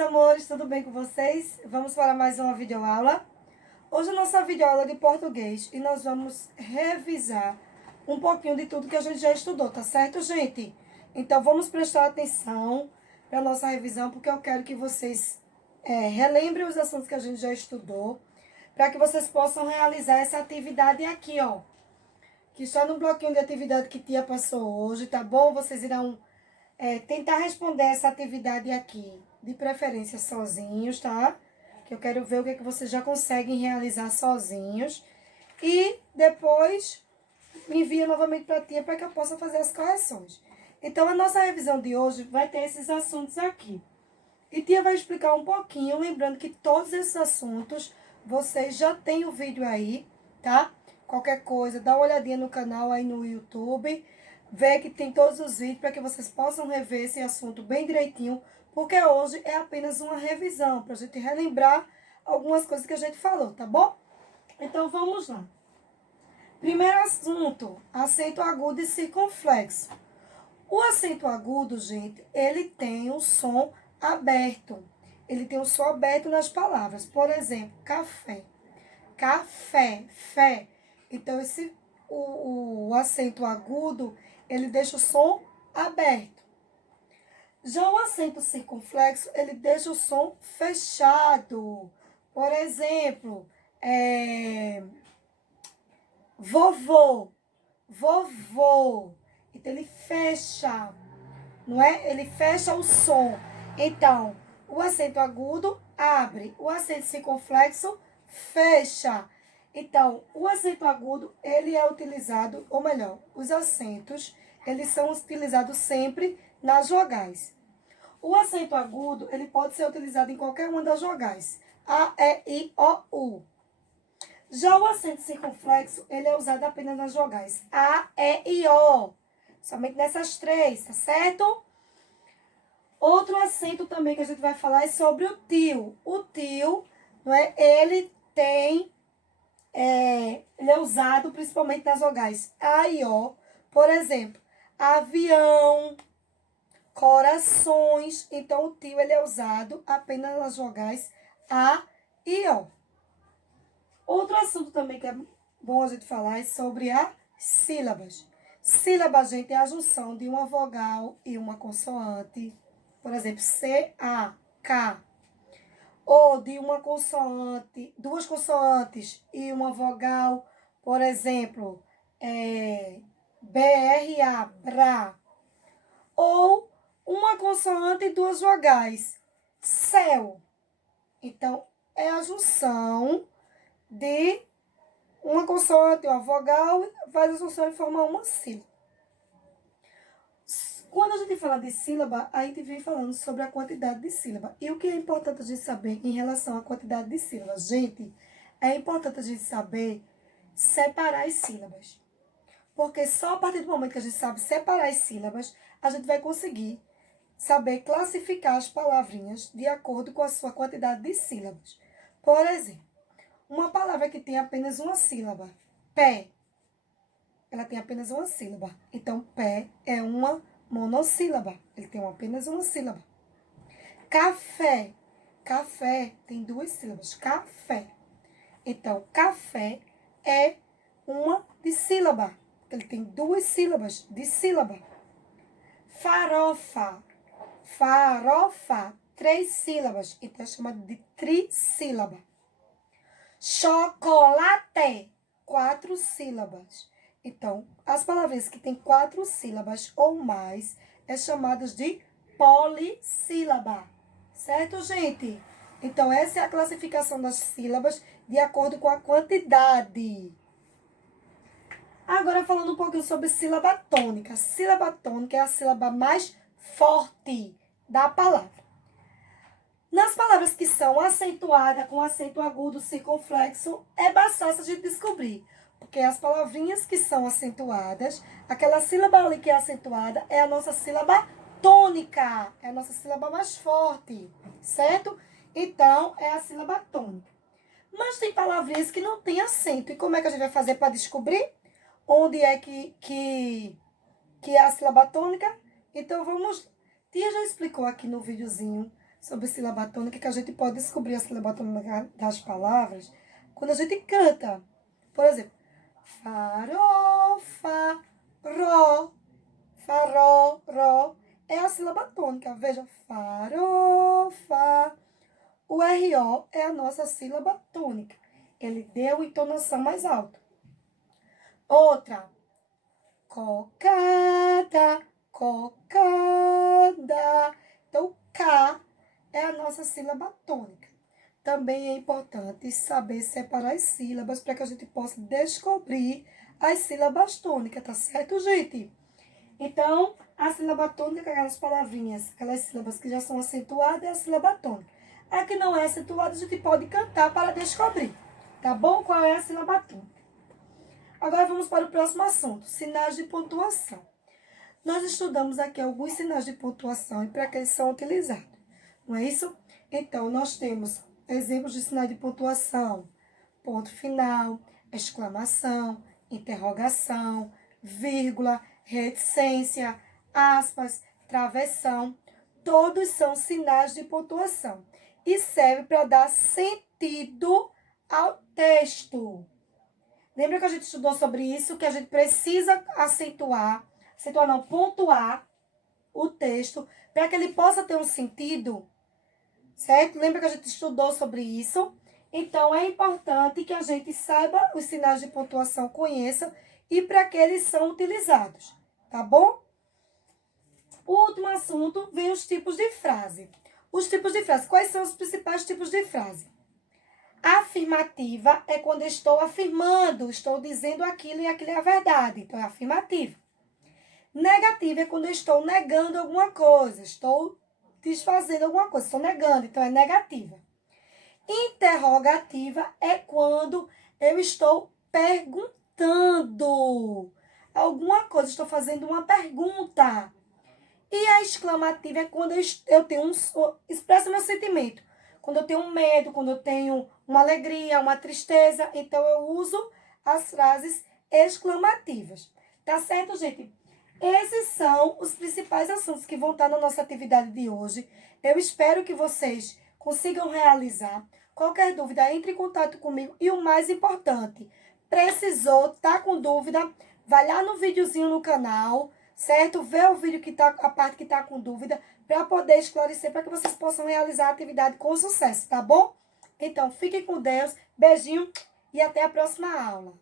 meus amores, tudo bem com vocês? Vamos para mais uma videoaula. Hoje a nossa videoaula é de português e nós vamos revisar um pouquinho de tudo que a gente já estudou, tá certo, gente? Então vamos prestar atenção para a nossa revisão, porque eu quero que vocês relembrem os assuntos que a gente já estudou, para que vocês possam realizar essa atividade aqui, ó. Que está no bloquinho de atividade que tia passou hoje, tá bom? Vocês irão tentar responder essa atividade aqui, de preferência sozinhos, tá? Que eu quero ver o que vocês já conseguem realizar sozinhos. E depois me envia novamente para a tia para que eu possa fazer as correções. Então, a nossa revisão de hoje vai ter esses assuntos aqui. E tia vai explicar um pouquinho, lembrando que todos esses assuntos vocês já têm o vídeo aí, tá? Qualquer coisa, dá uma olhadinha no canal aí no YouTube. Ver que tem todos os vídeos para que vocês possam rever esse assunto bem direitinho, porque hoje é apenas uma revisão, para a gente relembrar algumas coisas que a gente falou, tá bom? Então, vamos lá. Primeiro assunto, acento agudo e circunflexo. O acento agudo, gente, ele tem um som aberto. Ele tem um som aberto nas palavras. Por exemplo, café. Café, fé. Então, o acento agudo, ele deixa o som aberto. Já o acento circunflexo, ele deixa o som fechado. Por exemplo, vovô, vovô. Então, ele fecha, não é? Ele fecha o som. Então, o acento agudo abre, o acento circunflexo fecha. Então, o acento agudo, ele é utilizado, ou melhor, os acentos, eles são utilizados sempre nas vogais. O acento agudo, ele pode ser utilizado em qualquer uma das vogais. A, E, I, O, U. Já o acento circunflexo, ele é usado apenas nas vogais A, E, I, O. Somente nessas três, tá certo? Outro acento também que a gente vai falar é sobre o tio. O tio, não é? Ele é usado principalmente nas vogais A e O. Por exemplo, avião, corações. Então, o tio ele é usado apenas nas vogais A e O. Outro assunto também que é bom a gente falar é sobre as sílabas. Sílaba, gente, é a junção de uma vogal e uma consoante. Por exemplo, C, A, K. Ou de uma consoante, duas consoantes e uma vogal. Por exemplo, BRA, BRA. Ou uma consoante e duas vogais. Céu. Então, é a junção de uma consoante e uma vogal, faz a junção e forma uma sílaba. Quando a gente fala de sílaba, a gente vem falando sobre a quantidade de sílaba. E o que é importante a gente saber em relação à quantidade de sílabas? Gente, é importante a gente saber separar as sílabas. Porque só a partir do momento que a gente sabe separar as sílabas, a gente vai conseguir saber classificar as palavrinhas de acordo com a sua quantidade de sílabas. Por exemplo, uma palavra que tem apenas uma sílaba, pé, ela tem apenas uma sílaba. Então, pé é uma monossílaba. Ele tem apenas uma sílaba. Café. Café tem duas sílabas. Café. Então, café é uma de sílaba. Ele tem duas sílabas de sílaba. Farofa. Farofa, três sílabas. Então, é chamado de trissílaba. Chocolate, quatro sílabas. Então, as palavrinhas que têm quatro sílabas ou mais é chamadas de polissílaba. Certo, gente? Então, essa é a classificação das sílabas de acordo com a quantidade. Agora, falando um pouquinho sobre sílaba tônica. Sílaba tônica é a sílaba mais forte da palavra. Nas palavras que são acentuadas com acento agudo circunflexo, é bastante a gente descobrir. Porque as palavrinhas que são acentuadas, aquela sílaba ali que é acentuada, é a nossa sílaba tônica. É a nossa sílaba mais forte, certo? Então, é a sílaba tônica. Mas tem palavrinhas que não têm acento. E como é que a gente vai fazer para descobrir onde é que é a sílaba tônica? Então, vamos... Tia já explicou aqui no videozinho sobre sílaba tônica, que a gente pode descobrir a sílaba tônica das palavras quando a gente canta. Por exemplo, farofa, ró, faró, ró. É a sílaba tônica. Veja, farofa. O RO é a nossa sílaba tônica. Ele deu entonação mais alta. Outra, cocada, cocada. Então, K é a nossa sílaba tônica. Também é importante saber separar as sílabas para que a gente possa descobrir as sílabas tônicas, tá certo, gente? Então, a sílaba tônica é aquelas palavrinhas, aquelas sílabas que já são acentuadas, é a sílaba tônica. A que não é acentuada, a gente pode cantar para descobrir, tá bom? Qual é a sílaba tônica? Agora vamos para o próximo assunto, sinais de pontuação. Nós estudamos aqui alguns sinais de pontuação e para que eles são utilizados, não é isso? Então, nós temos exemplos de sinais de pontuação: ponto final, exclamação, interrogação, vírgula, reticência, aspas, travessão. Todos são sinais de pontuação e servem para dar sentido ao texto. Lembra que a gente estudou sobre isso, que a gente precisa pontuar o texto para que ele possa ter um sentido, certo? Lembra que a gente estudou sobre isso? Então, é importante que a gente saiba os sinais de pontuação, conheça e para que eles são utilizados, tá bom? O último assunto vem os tipos de frase. Os tipos de frase. Quais são os principais tipos de frase? Afirmativa é quando estou afirmando, estou dizendo aquilo e aquilo é a verdade. Então, é afirmativa. Negativa é quando eu estou negando alguma coisa, estou desfazendo alguma coisa, estou negando, então é negativa. Interrogativa é quando eu estou perguntando alguma coisa, estou fazendo uma pergunta. E a exclamativa é quando eu tenho expresso meu sentimento. Quando eu tenho medo, quando eu tenho uma alegria, uma tristeza, então eu uso as frases exclamativas. Tá certo, gente? Esses são os principais assuntos que vão estar na nossa atividade de hoje. Eu espero que vocês consigam realizar. Qualquer dúvida, entre em contato comigo. E o mais importante, precisou, tá com dúvida, vai lá no videozinho no canal, certo? Vê o vídeo que tá, a parte que tá com dúvida, para poder esclarecer, para que vocês possam realizar a atividade com sucesso, tá bom? Então, fiquem com Deus, beijinho e até a próxima aula.